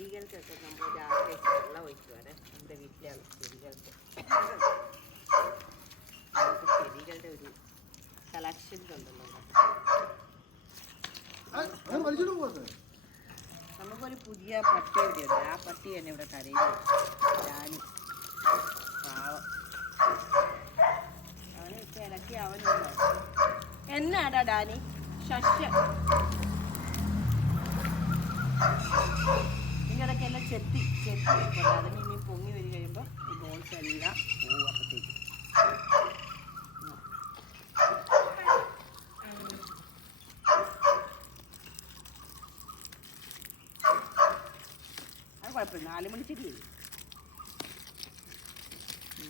ചെടികൾക്കൊക്കെ നമ്മൾ രാവിലെ വെള്ളം ഒഴിക്കുവാണ്. നമ്മുടെ വീട്ടിലാണ് ചെടികൾക്ക്. നമുക്ക് ചെടികളുടെ ഒരു കളക്ഷൻസ് ഉണ്ടല്ലോ. നമുക്കൊരു പുതിയ പട്ടി ഇവിടെയുണ്ട്. ആ പട്ടി തന്നെ ഇവിടെ കരയുന്നു. ഡാനി പാവം അവനെ ഇപ്പം ഇടയ്ക്ക് അവനുണ്ട്. എന്നാടാ ഡാനി ശസ്യം ഇതിനിടയ്ക്ക് എല്ലാം ചെത്തി വെക്കണം. അതിന് ഇനി പൊങ്ങി വരി കഴിയുമ്പോൾ ഈ ബോൾസ് എല്ലാം പോവും. അപ്പത്തേക്ക് അത് കുഴപ്പമില്ല. 4 മണി ചെടി വരും.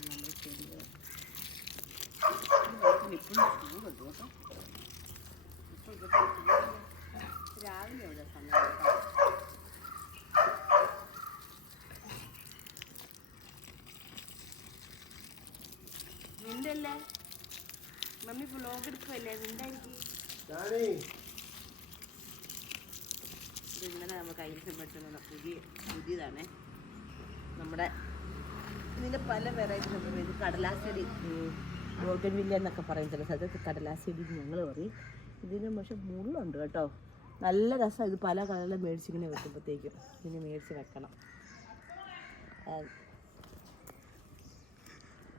നമ്മുടെ ചെടികൾ ഇപ്പോഴും ചൂടുണ്ട് കേട്ടോ. ഇപ്പോൾ രാവിലെ ഇവിടെ സമയം നിണ്ടല്ലേ മമ്മി വ്ലോഗ് എടുക്കുമല്ലേ. നിണ്ടായിരിക്കും ഇത് ഇന്നലെ നമ്മൾ കയ്യിൽ പറ്റുന്ന പുതിയതാണേ. നമ്മുടെ ഇതിൻ്റെ പല വെറൈറ്റി ഉണ്ട്. ഇത് കടലാസെടി, ബോഗൺവില്ല എന്നൊക്കെ പറയും ചില സ്ഥലത്ത്. കടലാസെടി ഞങ്ങൾ പറയും. ഇതിന് പക്ഷെ മുള്ളുണ്ട് കേട്ടോ. നല്ല രസം. ഇത് പല കളറിലും മേടിച്ചിങ്ങനെ വെക്കുമ്പോഴത്തേക്കും ഇതിന് മേടിച്ച് വെക്കണം.